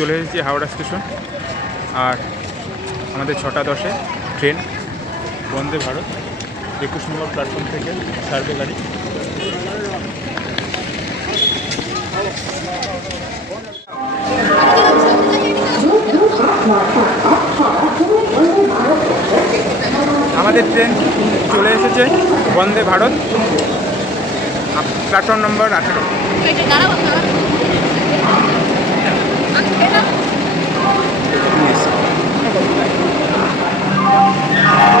চলে এসেছি হাওড়া স্টেশন। আর আমাদের 6:10-এ ট্রেন বন্দে ভারত 21 নম্বর প্ল্যাটফর্ম থেকে ছাড়বে গাড়ি। আমাদের ট্রেন চলে এসেছে বন্দে ভারত প্ল্যাটফর্ম নম্বর 18।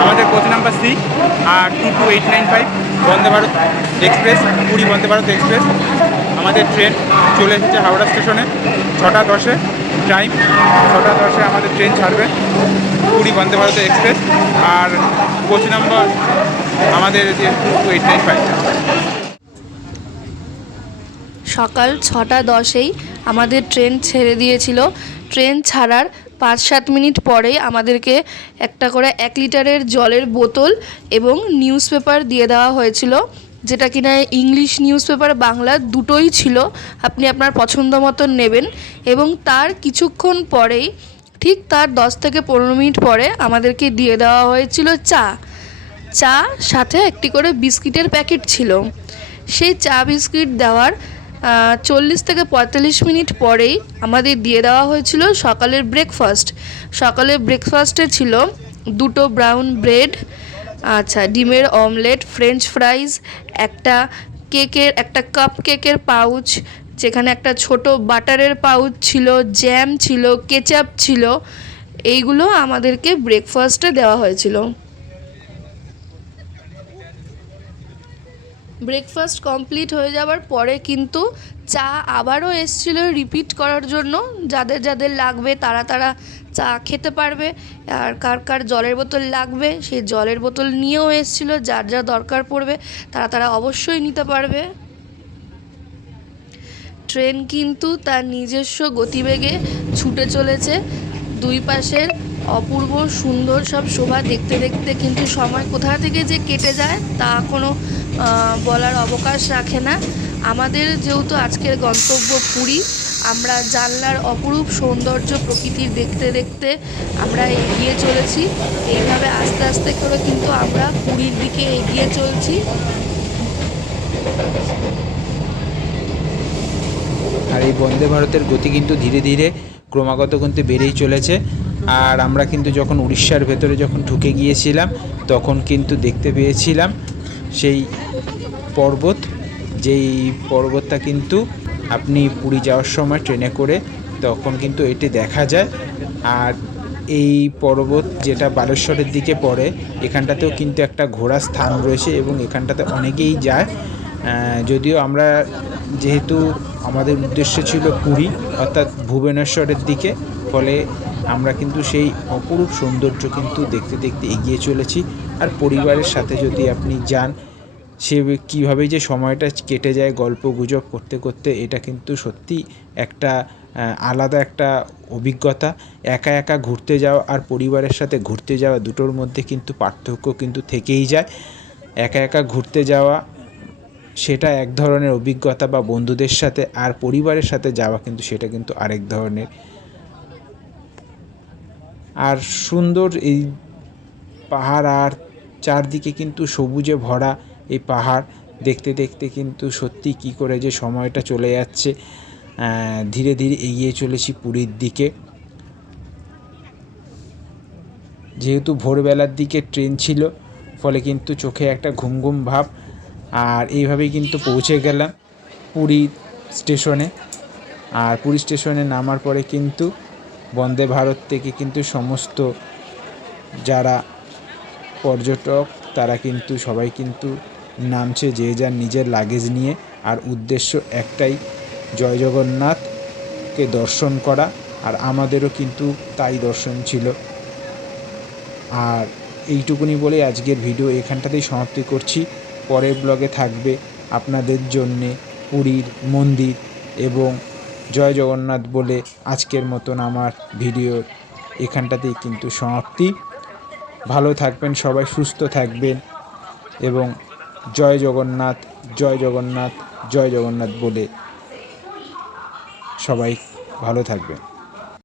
আমাদের কোচ নাম্বার সি আর 22895 বন্দে ভারত এক্সপ্রেস, পুরী বন্দে ভারত এক্সপ্রেস। আমাদের ট্রেন চলে এসেছে হাওড়া স্টেশনে 6:10-এ টাইম। 6:10-এ আমাদের ট্রেন ছাড়বে পুরী বন্দে ভারত এক্সপ্রেস। আর কোচ নাম্বার আমাদের 22895। সকাল 6:10-এই আমাদের ট্রেন ছেড়ে দিয়েছিল। ট্রেন ছাড়ার 5-7 মিনিট পরেই আমাদেরকে একটা করে 1 লিটারের জলের বোতল এবং নিউজ পেপার দিয়ে দেওয়া হয়েছিল, যেটা কিনা ইংলিশ নিউজ পেপার, বাংলা দুটোই ছিল। আপনি আপনার পছন্দ মতন নেবেন। এবং তার কিছুক্ষণ পরেই, ঠিক তার 10 থেকে 15 মিনিট পরে আমাদেরকে দিয়ে দেওয়া হয়েছিল চা সাথে একটি করে বিস্কিটের প্যাকেট ছিল। সেই চা বিস্কিট দেওয়ার 40 থেকে 45 মিনিট পরেই আমাদের দিয়ে দেওয়া হয়েছিল সকালের ব্রেকফাস্ট। সকালের ব্রেকফাস্টে ছিল 2টো ব্রাউন ব্রেড, ডিমের অমলেট, ফ্রেঞ্চ ফ্রাইজ, একটা কাপ কেকের পাউচ, যেখানে একটা ছোট বাটারের পাউচ ছিল, জ্যাম ছিল, কেচাপ ছিল। এইগুলো আমাদেরকে ব্রেকফাস্টে দেওয়া হয়েছিল। ব্রেকফাস্ট কমপ্লিট হয়ে যাওয়ার পরে কিন্তু চা আবারও এসেছিল রিপিট করার জন্য। যাদের লাগবে তারা চা খেতে পারবে। আর কার জলের বোতল লাগবে সেই জলের বোতল নিয়েও এসেছিল। যার দরকার পড়বে তারা অবশ্যই নিতে পারবে। ট্রেন কিন্তু তার নিজস্ব গতিবেগে ছুটে চলেছে। দুই পাশের অপূর্ব সুন্দর সব শোভা দেখতে দেখতে কিন্তু সময় কোথা থেকে যে কেটে যায় তা কোনো বলার অবকাশ রাখে না। আমাদের যেহেতু আজকের গন্তব্য পুরী, আমরা জানলার অপরূপ সৌন্দর্য প্রকৃতির দেখতে দেখতে আমরা এগিয়ে চলেছি। এইভাবে আস্তে আস্তে করে কিন্তু আমরা পুরীর দিকে এগিয়ে চলছি। আর এই বন্দে ভারতের গতি কিন্তু ধীরে ধীরে ক্রমাগত কিন্তু বেড়েই চলেছে। আর আমরা কিন্তু যখন উড়িষ্যার ভেতরে যখন ঢুকে গিয়েছিলাম তখন কিন্তু দেখতে পেয়েছিলাম সেই পর্বত, যেই পর্বতটা কিন্তু আপনি পুরী যাওয়ার সময় ট্রেনে করে তখন কিন্তু এটি দেখা যায়। আর এই পর্বত যেটা বালেশ্বরের দিকে পড়ে, এখানটাতেও কিন্তু একটা ঘোরার স্থান রয়েছে এবং এখানটাতে অনেকেই যায়। যদিও আমরা যেহেতু আমাদের উদ্দেশ্য ছিল পুরী অর্থাৎ ভুবনেশ্বরের দিকে, ফলে আমরা কিন্তু সেই অপরূপ সৌন্দর্য কিন্তু দেখতে দেখতে এগিয়ে চলেছি। আর পরিবারের সাথে যদি আপনি যান, সে কীভাবে যে সময়টা কেটে যায় গল্প গুজব করতে করতে, এটা কিন্তু সত্যি একটা আলাদা একটা অভিজ্ঞতা। একা একা ঘুরতে যাওয়া আর পরিবারের সাথে ঘুরতে যাওয়া দুটোর মধ্যে কিন্তু পার্থক্য কিন্তু থেকেই যায়। একা একা ঘুরতে যাওয়া সেটা এক ধরনের অভিজ্ঞতা বা বন্ধুদের সাথে, আর পরিবারের সাথে যাওয়া কিন্তু সেটা কিন্তু আরেক ধরনের। আর সুন্দর এই পাহাড় আর চারদিকে কিন্তু সবুজে ভরা এই পাহাড় দেখতে দেখতে কিন্তু সত্যি কী করে যে সময়টা চলে যাচ্ছে। ধীরে ধীরে এগিয়ে চলেছি পুরীর দিকে। যেহেতু ভোরবেলার দিকে ট্রেন ছিল, ফলে কিন্তু চোখে একটা ঘুম ঘুম ভাব। আর এইভাবেই কিন্তু পৌঁছে গেলাম পুরী স্টেশনে। আর পুরী স্টেশনে নামার পরে কিন্তু বন্দে ভারত থেকে কিন্তু সমস্ত যারা পর্যটক তারা কিন্তু সবাই কিন্তু নামছে, যে যার নিজের লাগেজ নিয়ে। আর উদ্দেশ্য একটাই, জয় জগন্নাথকে দর্শন করা। আর আমাদেরও কিন্তু তাই দর্শন ছিল। আর এইটুকুনি বলে আজকের ভিডিও এখানটাতেই সমাপ্তি করছি। পরের ব্লগে থাকবে আপনাদের জন্যে পুরীর মন্দির এবং জয় জগন্নাথ বলে আজকের মতন আমার ভিডিও এখানটাতেই কিন্তু সমাপ্তি। ভালো থাকবেন সবাই, সুস্থ থাকবেন এবং জয় জগন্নাথ, জয় জগন্নাথ, জয় জগন্নাথ বলে সবাই ভালো থাকবেন।